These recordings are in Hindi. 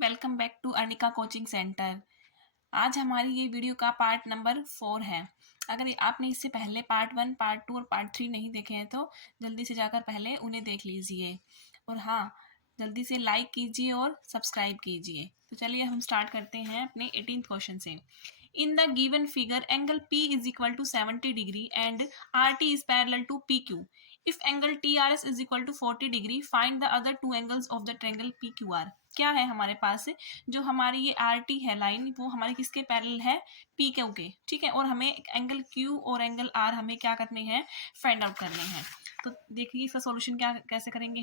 Welcome back to Anika coaching centre. आज हमारी ये वीडियो का पार्ट नंबर 4 है। अगर आपने इससे पहले पार्ट 1, पार्ट 2 और पार्ट 3 नहीं देखे हैं तो जल्दी से जाकर पहले उन्हें देख लीजिए। और हाँ, जल्दी से लाइक कीजिए और सब्सक्राइब कीजिए। तो चलिए हम स्टार्ट करते हैं अपने 18th क्वेश्चन से। In the given figure, angle P is equal to 70 degree and RT is parallel to PQ. If angle TRS is equal to 40 degree, find the other two angles of the triangle PQR. क्या है हमारे पास जो हमारी ये आर टी है लाइन, वो हमारी किसके पैरेलल है? पी क्यू के। ठीक है, और हमें एंगल क्यू और एंगल आर हमें क्या करने हैं? फाइंड आउट करने हैं। तो देखिए इसका सॉल्यूशन क्या कैसे करेंगे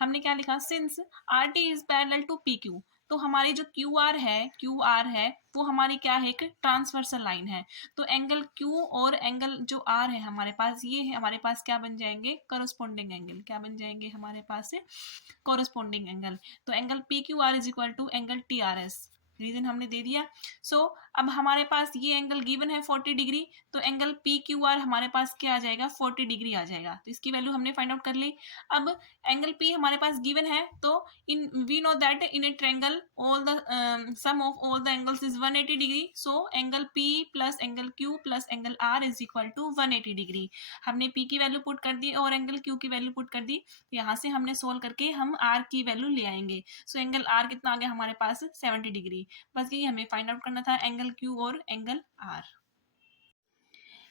हमने क्या लिखा? Since R T is parallel to P Q, तो हमारी जो क्यू आर है वो हमारी क्या है? एक ट्रांसवर्सल लाइन है। तो एंगल क्यू और एंगल जो आर है हमारे पास, ये है हमारे पास क्या बन जाएंगे? Corresponding angle. क्या बन जाएंगे हमारे पास? Corresponding angle. तो angle P Q R is equal to angle T R S. Reason हमने दे दिया। अब हमारे पास ये एंगल गिवन है 40 डिग्री, तो एंगल पी क्यू आर हमारे पास क्या आ जाएगा? 40 डिग्री आ जाएगा। तो इसकी वैल्यू हमने फाइंड आउट कर ली। अब एंगल पी हमारे पास गिवन है, तो in we know that in a triangle all the sum of all the angles is 180 degree. So angle P plus angle Q plus angle R is equal to 180 degree. हमने पी की वैल्यू पुट कर दी और एंगल क्यू की वैल्यू पुट कर दी। तो यहाँ से हमने सोल्व करके हम आर की वैल्यू ले आएंगे। सो एंगल आर कितना आ गया हमारे पास? 70 डिग्री। बस यही हमें फाइंड आउट करना था, एंगल क्यू और एंगल आर।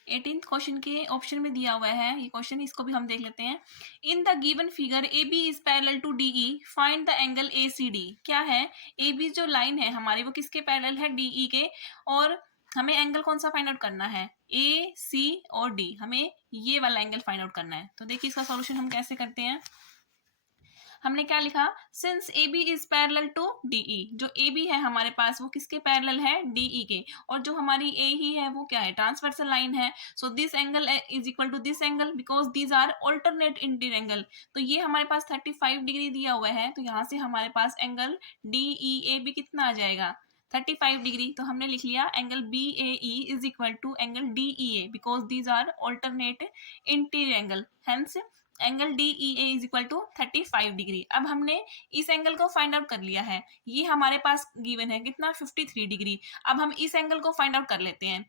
18th क्वेश्चन के ऑप्शन में दिया हुआ है ये क्वेश्चन, इसको भी हम देख लेते हैं। In the given figure A B is parallel to D E, find the angle A C D. क्या है? ए बी जो लाइन है हमारी वो किसके पैरेलल है? डी ई के। और हमें एंगल कौन सा फाइंड आउट करना है? ए सी और डी, हमें ये वाला एंगल फाइंड आउट करना है। तो देखिए इसका सॉल्यूशन हम कैसे करते हैं। हमने क्या लिखा? Since A B is parallel to D E, जो ए बी है हमारे पास वो किसके पैरेलल है? डीई के। और जो हमारी ए ही है वो क्या है? ट्रांसवर्सल लाइन है। So this angle is equal to this angle because these are alternate interior angle. तो ये हमारे पास 35 डिग्री दिया हुआ है, तो यहाँ से हमारे पास एंगल डीई ए बी कितना आ जाएगा? 35 डिग्री। तो हमने लिख लिया angle B A E is equal to angle D E A because these are alternate interior angle, hence angle D E A is equal to 35 degree. अब हमने इस एंगल को फाइंड आउट कर लिया है, ये हमारे पास गिवन है कितना? 53 डिग्री। अब हम इस एंगल को फाइंड आउट कर लेते हैं।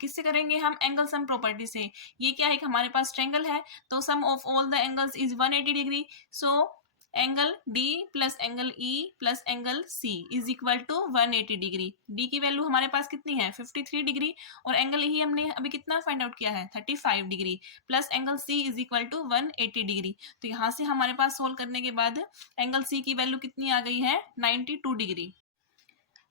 किससे करेंगे हम? एंगल सम प्रॉपर्टी से। ये क्या है? हमारे पास ट्रायंगल है, तो sum of all the angles is 180 degree. So angle D plus angle E plus angle C is equal to 180 degree. D की वैल्यू हमारे पास कितनी है? 53 डिग्री। और एंगल ही हमने अभी कितना फाइंड आउट किया है? 35 degree plus angle C is equal to 180 degree. तो यहाँ से हमारे पास सोल्व करने के बाद एंगल सी की वैल्यू कितनी आ गई है? 92 डिग्री।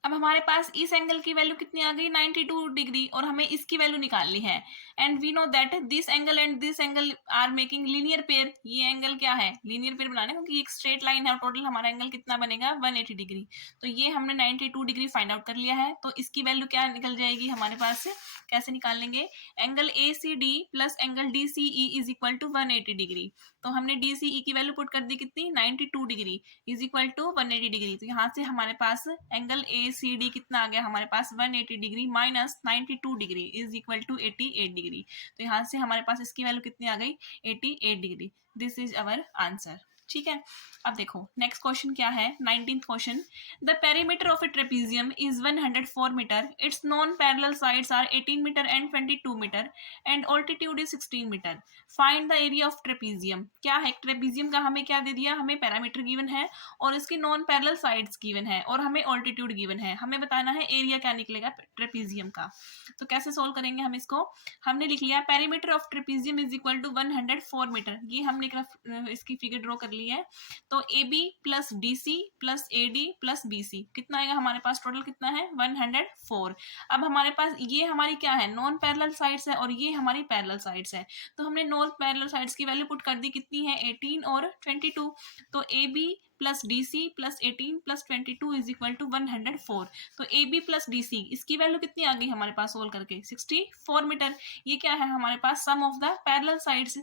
अब हमारे पास इस एंगल की वैल्यू कितनी आ गई? 92 डिग्री। और हमें इसकी वैल्यू निकालनी है। And we know that this angle and this angle are making linear pair. ये एंगल क्या है? लीनियर पेयर बनाने, क्योंकि एक स्ट्रेट लाइन है और टोटल हमारा एंगल कितना बनेगा? 180 डिग्री। तो ये हमने 92 डिग्री फाइंड आउट कर लिया है। तो इसकी वैल्यू क्या निकल जाएगी हमारे पास से? कैसे निकालेंगे? Angle A C D plus angle D C E is equal to 180 degree. तो हमने डी सी ई की वैल्यू पुट कर दी कितनी? 92 degree is equal to 180 degree. तो यहाँ से हमारे पास एंगल ए सी डी कितना आ गया हमारे पास? 180 degree minus 92 degree is equal to 88 degree. तो यहाँ से हमारे पास इसकी वैल्यू कितनी आ गई? 88 degree. This is our answer. ठीक है, अब देखो नेक्स्ट क्वेश्चन क्या है। 19th question, the perimeter of a trapezium is 104 metre, its non parallel sides are 18 metre and 22 metre and altitude is 16 metre. Find the area of trapezium. क्या है? ट्रेपीजियम का हमें क्या दे दिया? हमें पैरामीटर गिवन है और इसकी नॉन पैरेलल साइड्स गिवन है और हमें ऑल्टीट्यूड गिवन है। हमें बताना है एरिया क्या निकलेगा ट्रेपीजियम का। तो कैसे सोल्व करेंगे हम इसको? हमने लिख लिया perimeter of trapezium is equal to 104 metre. ये हमने इसकी फिगर ड्रॉ कर ली है। तो A B plus D C plus A D plus B C कितना आएगा हमारे पास? टोटल कितना है? 104। अब हमारे पास ये हमारी क्या है? नॉन पैरेलल साइड्स है और ये हमारी पैरेलल साइड्स है। तो हमने नॉन पैरेलल साइड्स की वैल्यू पुट कर दी, कितनी है? 18 और 22। तो A B plus D C plus 18 plus 22 is equal to 104। तो A B plus D C इसकी वैल्यू कितनी आ गई हमारे पास सोल्व करके? 64 मीटर। ये क्या है हमारे पास? Sum of the parallel sides.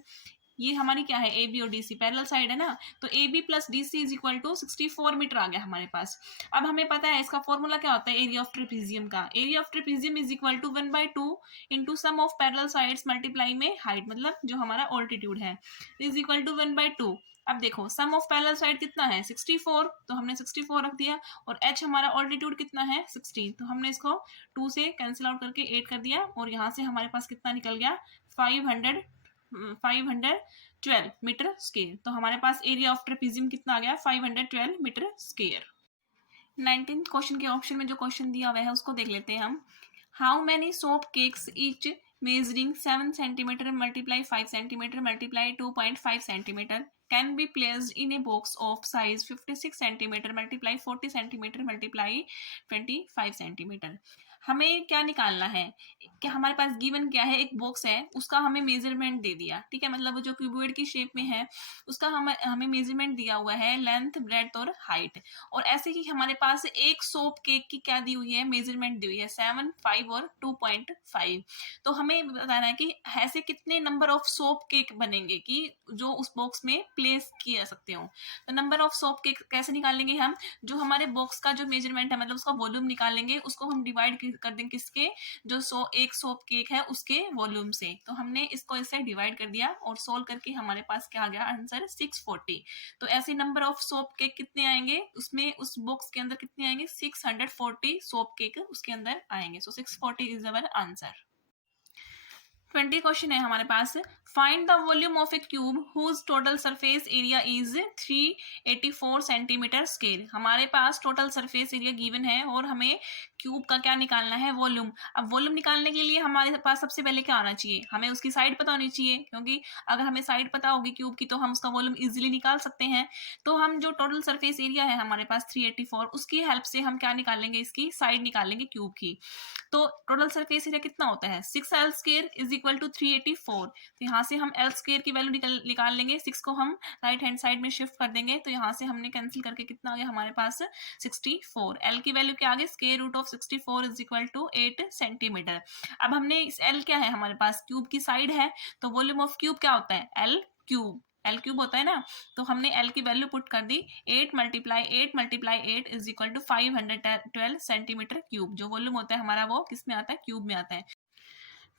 ये हमारी क्या है? ए बी और डी सी पैरेलल साइड है ना। तो A B plus D C is equal to 64 metre आ गया हमारे पास। अब हमें पता है इसका फॉर्मूला क्या होता है एरिया ऑफ ट्रेपीजियम का। Area of trapezium is equal to 1/2 into sum of parallel sides multiply में हाइट, मतलब जो हमारा ऑल्टीट्यूड है, इज इक्वल टू 1/2। अब देखो सम ऑफ पैरेलल साइड कितना है 64, तो हमने 64 रख दिया, और h हमारा ऑल्टीट्यूड कितना है 16, तो हमने इसको 2 से कैंसिल आउट करके 8 कर दिया, और यहाँ से हमारे पास कितना निकल गया 512 मीटर स्क्वायर। तो हमारे पास एरिया ऑफ ट्रेपेजियम कितना आ गया 512 मीटर स्क्वायर। 19th क्वेश्चन के ऑप्शन में जो क्वेश्चन दिया हुआ है उसको देख लेते हैं हम। How many soap cakes each measuring 7 centimeter multiply 5 centimeter multiply 2.5 centimeter can be placed in a box of size 56 centimeter multiply 40 centimeter multiply 25 centimeter। हमें क्या निकालना है कि हमारे पास गिवन क्या है, एक बॉक्स है, उसका हमें मेजरमेंट दे दिया, ठीक है, मतलब वो जो क्यूबॉइड की शेप में है उसका हमें मेजरमेंट दिया हुआ है, लेंथ ब्रेड्थ और हाइट। और ऐसे ही हमारे पास एक सोप केक की क्या दी हुई है, मेजरमेंट दी हुई है 7, 5 और 2.5। तो हमें बताना है कि ऐसे कितने नंबर ऑफ सोप केक बनेंगे कि जो उस बॉक्स में प्लेस किए जा सकते हो। तो नंबर ऑफ सोप केक कैसे निकालेंगे हम, जो हमारे बॉक्स का जो मेजरमेंट है मतलब उसका वॉल्यूम निकालेंगे, उसको हम डिवाइड कर देंगे किसके, जो एक सोप केक है उसके वॉल्यूम से। तो हमने इसको इससे डिवाइड कर दिया और सोल्व करके हमारे पास क्या आ गया आंसर 640। तो ऐसे नंबर ऑफ सोप केक कितने आएंगे उसमें, उस बॉक्स के अंदर कितने आएंगे 640 सोप केक उसके अंदर आएंगे। So 640 is our answer. 20 question है हमारे पास। Find the volume of a cube whose total surface area is 384 centimetre square. हमारे पास टोटल सरफेस एरिया गिवन है और हमें क्यूब का क्या निकालना है, वॉल्यूम। अब वॉल्यूम निकालने के लिए हमारे पास सबसे पहले क्या आना चाहिए, हमें उसकी साइड पता होनी चाहिए, क्योंकि अगर हमें साइड पता होगी क्यूब की तो हम उसका वॉल्यूम इजीली निकाल सकते हैं। तो हम जो टोटल सरफेस एरिया है हमारे पास 384, उसकी हेल्प से हम क्या निकालेंगे, इसकी साइड निकालेंगे क्यूब की। तो टोटल सरफेस एरिया कितना होता है 6l square is equal to 384। तो यहाँ से हम l स्क्वायर की वैल्यू निकाल लेंगे, 6 को हम राइट हैंड साइड में शिफ्ट कर देंगे, तो यहाँ से हमने कैंसिल करके कितना आ गया हमारे पास 64। l की वैल्यू क्या आ गई, square root of 64 is equal to 8 centimetre. अब हमने इस l क्या है हमारे पास, क्यूब की साइड है, तो वॉल्यूम ऑफ क्यूब क्या होता है l क्यूब, एल क्यूब होता है ना। तो हमने एल की वैल्यू पुट कर दी 8 multiply 8 is equal to 512 centimetre cube. जो वॉल्यूम होता है हमारा वो किस में आता है, क्यूब में आता है।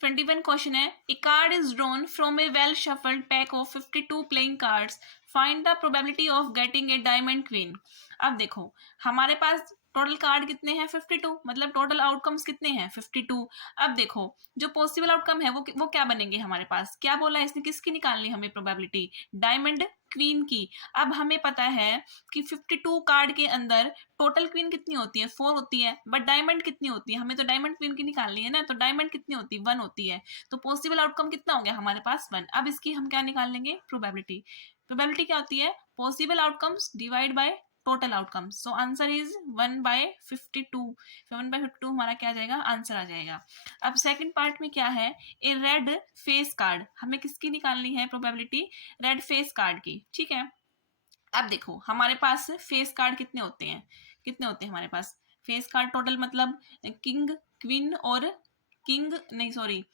21 क्वेश्चन है, a card is drawn from a well shuffled pack of 52 playing cards, find the probability of getting a diamond queen. अब देखो हमारे पास टोटल कार्ड कितने हैं 52, मतलब टोटल आउटकम्स कितने हैं 52। अब देखो जो पॉसिबल आउटकम है वो क्या बनेंगे हमारे पास, क्या बोला है इसने, किसकी निकालनी हमें प्रोबेबिलिटी, डायमंड क्वीन की। अब हमें पता है कि 52 कार्ड के अंदर टोटल क्वीन कितनी होती है 4 होती है, बट डायमंड कितनी होती है, हमें तो डायमंड क्वीन की निकालनी है ना, तो डायमंड कितनी होती है 1 होती है। तो पॉसिबल आउटकम कितना हो गया हमारे पास 1। अब इसकी हम क्या निकाल लेंगे, प्रोबेबिलिटी। प्रोबेबिलिटी क्या होती है, possible outcomes divide by total outcomes. So answer is 1/52। 1/52 हमारा क्या आ जाएगा, आंसर आ जाएगा। अब सेकंड पार्ट में क्या है, ए रेड फेस कार्ड, हमें किसकी निकालनी है प्रोबेबिलिटी, रेड फेस कार्ड की, ठीक है। अब देखो हमारे पास फेस कार्ड कितने होते हैं, कितने होते हैं हमारे पास फेस कार्ड टोटल, मतलब किंग क्वीन और किंग नहीं सॉरी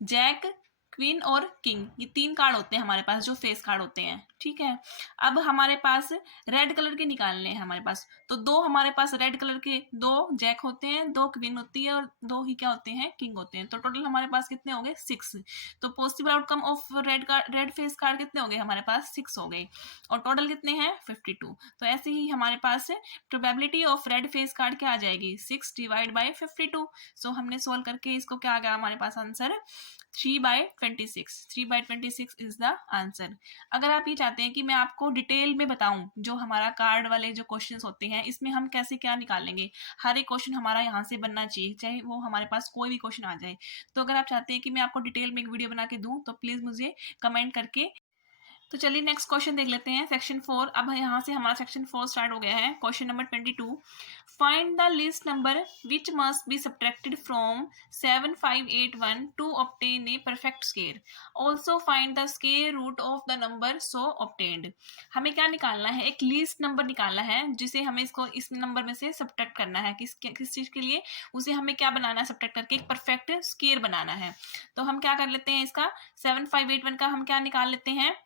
जैक क्वीन और किंग, ये 3 कार्ड होते हैं हमारे पास जो फेस कार्ड होते हैं, ठीक है। अब हमारे पास रेड कलर के निकालने हैं हमारे पास, तो 2 हमारे पास रेड कलर के 2 जैक होते हैं, 2 क्वीन होती है और 2 ही क्या होते हैं, किंग होते हैं। तो टोटल हमारे पास कितने हो गए 6। तो possible outcome of red face card कितने हो गए हमारे पास 6 हो गए, और टोटल कितने हैं 52। तो ऐसे ही हमारे पास probability of red face card क्या आ जाएगी 6 डिवाइड बाई 52। सो हमने सोल्व करके इसको क्या आ गया हमारे पास आंसर 3/26। 3/26 is the answer. अगर आप ये चाहते हैं कि मैं आपको डिटेल में बताऊं जो हमारा कार्ड वाले जो क्वेश्चंस होते हैं इसमें हम कैसे क्या निकालेंगे, हर एक क्वेश्चन हमारा यहाँ से बनना चाहिए, चाहे वो हमारे पास कोई भी क्वेश्चन आ जाए। तो अगर आप चाहते हैं कि मैं आपको डिटेल में एक वीडियो बना के दूं तो प्लीज मुझे कमेंट करके। तो चलिए नेक्स्ट क्वेश्चन देख लेते हैं, सेक्शन 4। अब यहाँ से हमारा सेक्शन 4 स्टार्ट हो गया है। Question number 22, find the least number which must be subtracted from 7581 to obtain a perfect square, also find the square root of the number so obtained. हमें क्या निकालना है, एक लीस्ट नंबर निकालना है जिसे हमें इसको इस नंबर में से सब्ट्रैक्ट करना है, किस चीज के लिए, उसे हमें क्या बनाना है सब्ट्रैक्ट करके एक परफेक्ट स्क्वायर बनाना है। तो हम क्या कर लेते हैं, इसका 7581 का हम क्या निकाल लेते हैं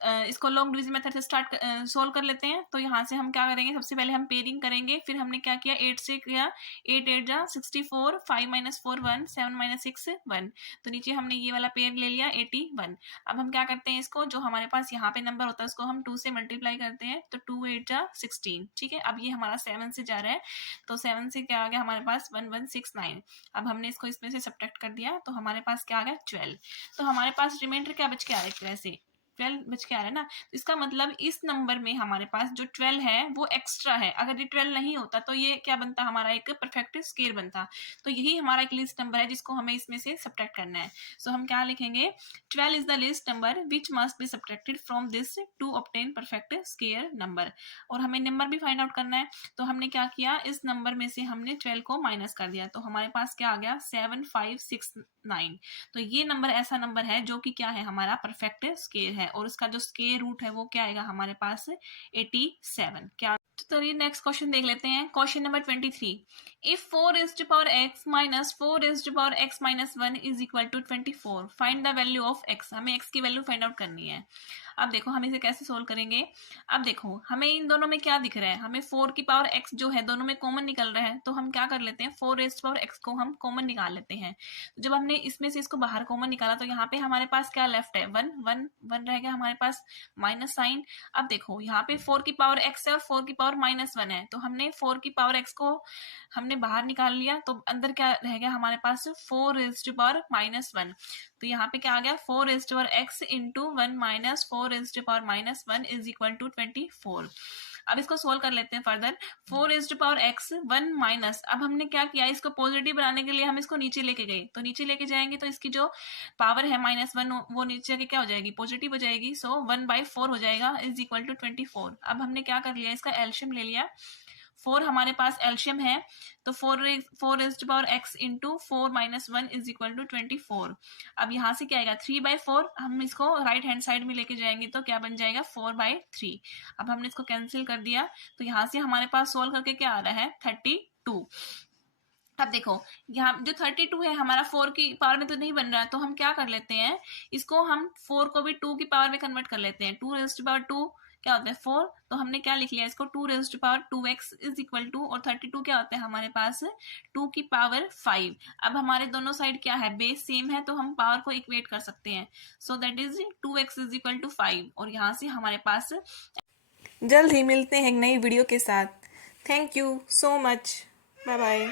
इसको लॉन्ग डिवीजन मेथड से सोल्व कर लेते हैं। तो यहाँ से हम क्या करेंगे, सबसे पहले हम पेयरिंग करेंगे, फिर हमने क्या किया 8 से किया, 8 8 जा 64, 5 - 4 1, 7 - 6 1, तो नीचे हमने ये वाला पेयर ले लिया 81। अब हम क्या करते हैं, इसको जो हमारे पास यहाँ पे नंबर होता है उसको हम 2 से मल्टीप्लाई करते हैं, तो 2 8 जा 16, ठीक है। अब ये हमारा 7 से जा रहा है, तो 7 से क्या आ गया हमारे पास 1169। अब हमने इसको इसमें से सब्ट्रैक्ट कर दिया, तो हमारे पास क्या आ गया 12। तो हमारे पास रिमाइंडर क्या बच के आ रहा है, वैसे 12 बच के आ रहा है ना। तो इसका मतलब इस नंबर में हमारे पास जो 12 है वो एक्स्ट्रा है। अगर ये 12 नहीं होता तो ये क्या बनता, हमारा एक परफेक्ट स्क्वायर बनता। तो यही हमारा एक लिस्ट नंबर है जिसको हमें इसमें से सब्ट्रैक्ट करना है। सो हम क्या लिखेंगे, 12 is the least number which must be subtracted from this to obtain perfect square number. और हमें नंबर भी फाइंड आउट करना है, तो हमने क्या किया, इस नंबर में से हमने 12 को माइनस कर दिया, तो हमारे पास क्या आ गया 7569। तो ये नंबर ऐसा नंबर है जो कि क्या है, हमारा परफेक्ट स्क्वायर है, और इसका जो स्क्वायर रूट है वो क्या आएगा हमारे पास 87। क्या, तो ये नेक्स्ट क्वेश्चन देख लेते हैं। Question number 23, if 4 is to power x minus 4 is to power x minus 1 is equal to 24, find the value of x। हमें x की वैल्यू फाइंड आउट करनी है। अब देखो हम इसे कैसे सोल्व करेंगे। अब देखो हमें इन दोनों में क्या दिख रहा है, हमें 4 की पावर x जो है दोनों में कॉमन निकल रहा है, तो हम क्या कर लेते हैं 4 raised to power x को हम कॉमन निकाल लेते हैं। जब हमने इसमें से इसको बाहर कॉमन निकाला तो यहाँ पे हमारे पास क्या लेफ्ट है 1 1 1 रह गया हमारे पास, माइनस साइन। अब देखो यहाँ पे 4 की पावर x है और 4 की पावर -1 है, तो हमने 4 की पावर x को हमने बाहर निकाल लिया, तो अंदर क्या रह गया हमारे पास 4 raised to power -1। तो यहाँ पे क्या आ गया 4 raised to power x into 1 minus 4 raised to power -1 is equal to 24। अब इसको सोल्व कर लेते हैं further. 4 raised to power x 1 minus, अब हमने क्या किया, इसको पॉजिटिव बनाने के लिए हम इसको नीचे लेके गए, तो नीचे लेके जाएंगे तो इसकी जो पावर है -1 वो नीचे के क्या हो जाएगी, पॉजिटिव हो जाएगी। सो 1/4 हो जाएगा इज इक्वल टू 24। अब हमने क्या कर लिया, इसका एलशियम ले लिया। 4 हमारे पास एलशियम है, तो 4 raised to power x into 4 - 1 is equal to 24। अब यहाँ से क्या आएगा 3/4, हम इसको राइट हैंड साइड में लेके जाएंगे तो क्या बन जाएगा 4/3। अब हमने इसको कैंसिल कर दिया, तो यहाँ से हमारे पास सोल्व करके क्या आ रहा है 32। अब देखो यहाँ जो 32 है हमारा 4 की पावर में तो नहीं बन रहा है, तो हम क्या कर लेते हैं, इसको हम 4 को भी 2 की पावर में कन्वर्ट कर लेते हैं। 2 raised to power 2 क्या होता है 4, तो हमने क्या लिख लिया इसको 2 raised to power 2x is equal to, और 32 क्या होता है हमारे पास 2 की पावर 5। अब हमारे दोनों साइड क्या है, बेस सेम है, तो हम पावर को इक्वेट कर सकते हैं। So that is 2x is equal to 5, और यहाँ से हमारे पास। जल्द ही मिलते हैं एक नई वीडियो के साथ। Thank you so much, bye bye.